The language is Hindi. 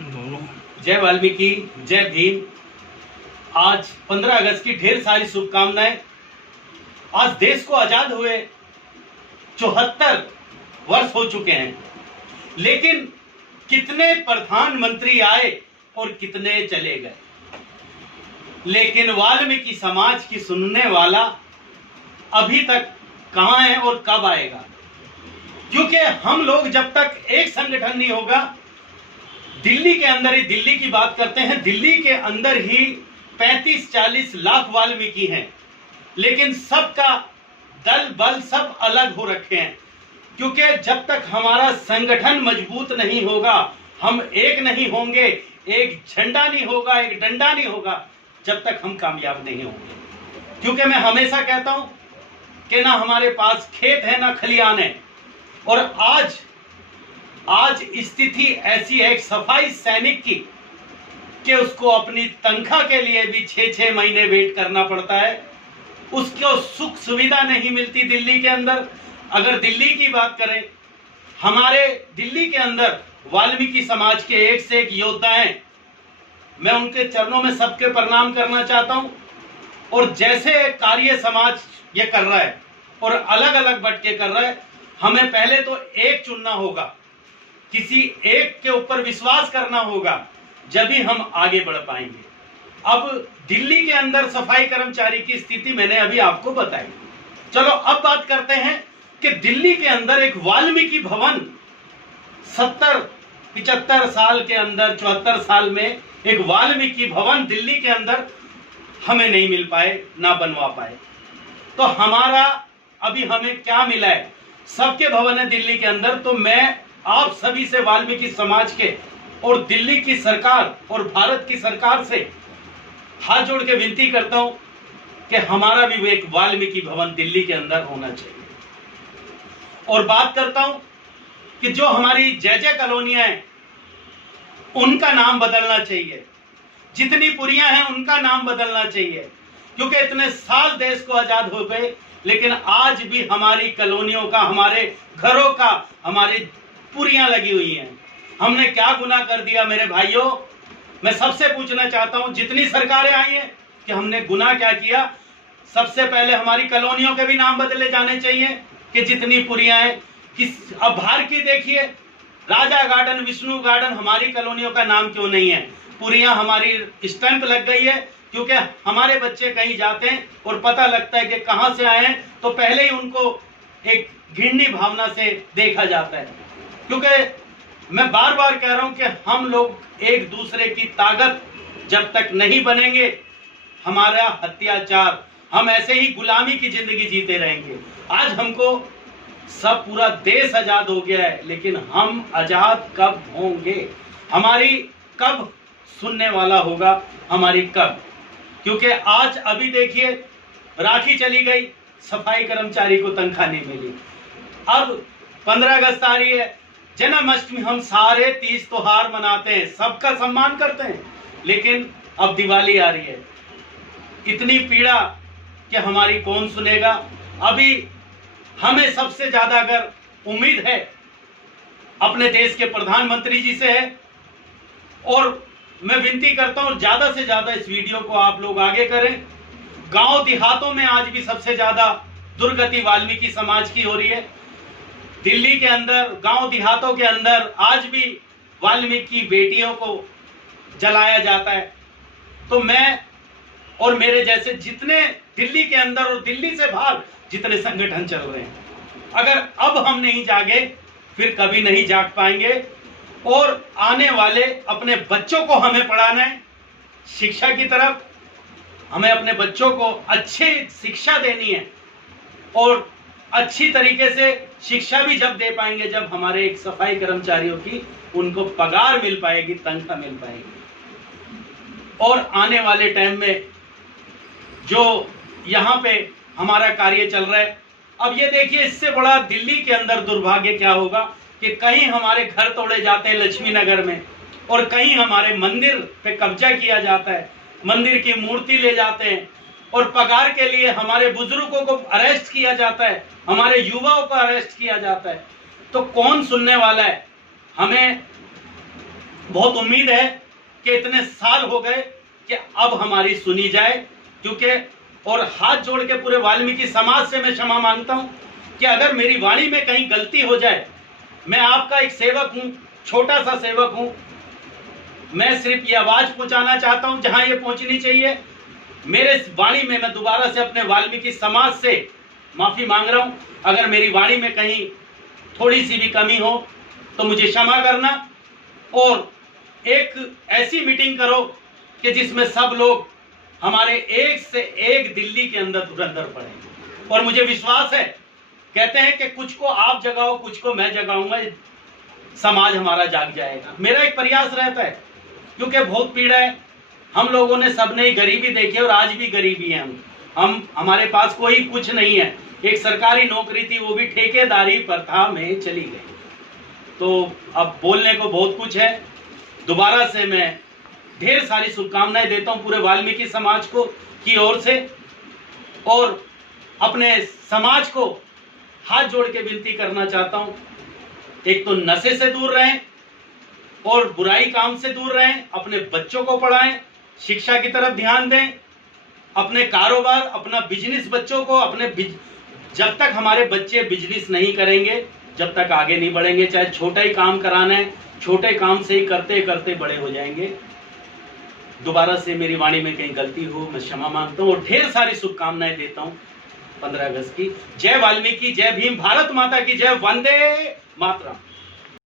जय वाल्मीकि, जय भीम। आज 15 अगस्त की ढेर सारी शुभकामनाएं। आज देश को आजाद हुए 74 वर्ष हो चुके हैं, लेकिन कितने प्रधानमंत्री आए और कितने चले गए, लेकिन वाल्मीकि समाज की सुनने वाला अभी तक कहां है और कब आएगा? क्योंकि हम लोग जब तक एक संगठन नहीं होगा, दिल्ली के अंदर ही, दिल्ली की बात करते हैं, दिल्ली के अंदर ही 35-40 लाख वाल्मीकि हैं, लेकिन सबका दल बल सब अलग हो रखे हैं। क्योंकि जब तक हमारा संगठन मजबूत नहीं होगा, हम एक नहीं होंगे, एक झंडा नहीं होगा, एक डंडा नहीं होगा, जब तक हम कामयाब नहीं होंगे। क्योंकि मैं हमेशा कहता हूं कि ना हमारे पास खेत है ना खलियान है, और आज स्थिति ऐसी है एक सफाई सैनिक की कि उसको अपनी तनख्वाह के लिए भी 6-6 महीने वेट करना पड़ता है। उसको सुख सुविधा नहीं मिलती दिल्ली के अंदर। अगर दिल्ली की बात करें, हमारे दिल्ली के अंदर वाल्मीकि समाज के एक से एक योद्धा हैं। मैं उनके चरणों में सबके प्रणाम करना चाहता हूं। और जैसे कार्य समाज ये कर रहा है और अलग अलग बट के कर रहा है, हमें पहले तो एक चुनना होगा, किसी एक के ऊपर विश्वास करना होगा, जब ही हम आगे बढ़ पाएंगे। अब दिल्ली के अंदर सफाई कर्मचारी की स्थिति मैंने अभी आपको बताई। चलो अब बात करते हैं कि दिल्ली के अंदर एक वाल्मीकि भवन 70-75 साल के अंदर, 74 साल में एक वाल्मीकि भवन दिल्ली के अंदर हमें नहीं मिल पाए, ना बनवा पाए। तो हमारा अभी हमें क्या मिला है? सबके भवन है दिल्ली के अंदर। तो मैं आप सभी से, वाल्मीकि समाज के और दिल्ली की सरकार और भारत की सरकार से हाथ जोड़ के विनती करता हूं कि हमारा भी एक वाल्मीकि भवन दिल्ली के अंदर होना चाहिए। और बात करता हूं कि जो हमारी जय कॉलोनियां हैं उनका नाम बदलना चाहिए, जितनी पुरियां हैं उनका नाम बदलना चाहिए। क्योंकि इतने साल देश को आजाद हो गए, लेकिन आज भी हमारी कॉलोनियों का, हमारे घरों का, हमारी पुरियां लगी हुई हैं। हमने क्या गुनाह कर दिया मेरे भाइयों? मैं सबसे पूछना चाहता हूं, जितनी सरकारें आई हैं, कि हमने गुनाह क्या किया? सबसे पहले हमारी कॉलोनियों के भी नाम बदले जाने चाहिए कि जितनी पुरियां हैं। अब बाहर की देखिए, राजा गार्डन, विष्णु गार्डन, हमारी कॉलोनियों का नाम क्यों नहीं है? पुरियां हमारी स्टैंप लग गई है। क्योंकि हमारे बच्चे कहीं जाते हैं और पता लगता है कि कहां से आए हैं, तो पहले ही उनको एक घिरनी भावना से देखा जाता है। क्योंकि मैं बार बार कह रहा हूं कि हम लोग एक दूसरे की ताकत जब तक नहीं बनेंगे, हमारा अत्याचार, हम ऐसे ही गुलामी की जिंदगी जीते रहेंगे। आज हमको सब पूरा देश आजाद हो गया है, लेकिन हम आजाद कब होंगे? हमारी कब सुनने वाला होगा? हमारी कब? क्योंकि आज अभी देखिए, राखी चली गई, सफाई कर्मचारी को तनख्वाह नहीं मिली। अब 15 अगस्त आ रही है, जन्माष्टमी, हम सारे तीज त्योहार मनाते हैं, सबका सम्मान करते हैं, लेकिन अब दिवाली आ रही है। इतनी पीड़ा कि हमारी कौन सुनेगा? अभी हमें सबसे ज्यादा अगर उम्मीद है अपने देश के प्रधानमंत्री जी से है। और मैं विनती करता हूं ज्यादा से ज्यादा इस वीडियो को आप लोग आगे करें। गांव देहातों में आज भी सबसे ज्यादा दुर्गति वाल्मीकि समाज की हो रही है। दिल्ली के अंदर, गांव देहातों के अंदर आज भी वाल्मीकि बेटियों को जलाया जाता है। तो मैं और मेरे जैसे जितने दिल्ली के अंदर और दिल्ली से बाहर जितने संगठन चल रहे हैं, अगर अब हम नहीं जागे, फिर कभी नहीं जाग पाएंगे। और आने वाले अपने बच्चों को हमें पढ़ाना है शिक्षा की तरफ। हमें अपने बच्चों को अच्छी शिक्षा देनी है, और अच्छी तरीके से शिक्षा भी जब दे पाएंगे जब हमारे एक सफाई कर्मचारियों की उनको पगार मिल पाएगी, तनख्वाह मिल पाएगी। और आने वाले टाइम में जो यहाँ पे हमारा कार्य चल रहा है, अब ये देखिए, इससे बड़ा दिल्ली के अंदर दुर्भाग्य क्या होगा कि कहीं हमारे घर तोड़े जाते हैं लक्ष्मी नगर में, और कहीं हमारे मंदिर पे कब्जा किया जाता है, मंदिर की मूर्ति ले जाते हैं, और पगार के लिए हमारे बुजुर्गों को अरेस्ट किया जाता है, हमारे युवाओं को अरेस्ट किया जाता है। तो कौन सुनने वाला है? हमें बहुत उम्मीद है कि इतने साल हो गए कि अब हमारी सुनी जाए, क्योंकि और हाथ जोड़ के पूरे वाल्मीकि समाज से मैं क्षमा मांगता हूं कि अगर मेरी वाणी में कहीं गलती हो जाए। मैं आपका एक सेवक हूं, छोटा सा सेवक हूं। मैं सिर्फ ये आवाज पहुंचाना चाहता हूं जहां ये पहुंचनी चाहिए। मेरे वाणी में मैं दोबारा से अपने वाल्मीकि समाज से माफी मांग रहा हूं। अगर मेरी वाणी में कहीं थोड़ी सी भी कमी हो तो मुझे क्षमा करना, और एक ऐसी मीटिंग करो कि जिसमें सब लोग हमारे एक से एक दिल्ली के अंदर धुरंधर पड़े। और मुझे विश्वास है, कहते हैं कि कुछ को आप जगाओ, कुछ को मैं जगाऊंगा, समाज हमारा जाग जाएगा। मेरा एक प्रयास रहता है, क्योंकि बहुत पीड़ा है। हम लोगों ने सबने ही गरीबी देखी और आज भी गरीबी है। हम हमारे पास कोई कुछ नहीं है। एक सरकारी नौकरी थी, वो भी ठेकेदारी प्रथा में चली गई। तो अब बोलने को बहुत कुछ है। दोबारा से मैं ढेर सारी शुभकामनाएं देता हूं पूरे वाल्मीकि समाज को की ओर से, और अपने समाज को हाथ जोड़ के विनती करना चाहता हूं, एक तो नशे से दूर रहें और बुराई काम से दूर रहें, अपने बच्चों को पढ़ाएं, शिक्षा की तरफ ध्यान दें, अपने कारोबार, अपना बिजनेस बच्चों को जब तक हमारे बच्चे बिजनेस नहीं करेंगे, जब तक आगे नहीं बढ़ेंगे। चाहे छोटा ही काम कराना है, छोटे काम से ही करते करते बड़े हो जाएंगे। दोबारा से मेरी वाणी में कहीं गलती हो मैं क्षमा मांगता हूँ, और ढेर सारी शुभकामनाएं देता हूँ 15 अगस्त की। जय वाल्मीकि, जय भीम, भारत माता की जय, वंदे मातरम।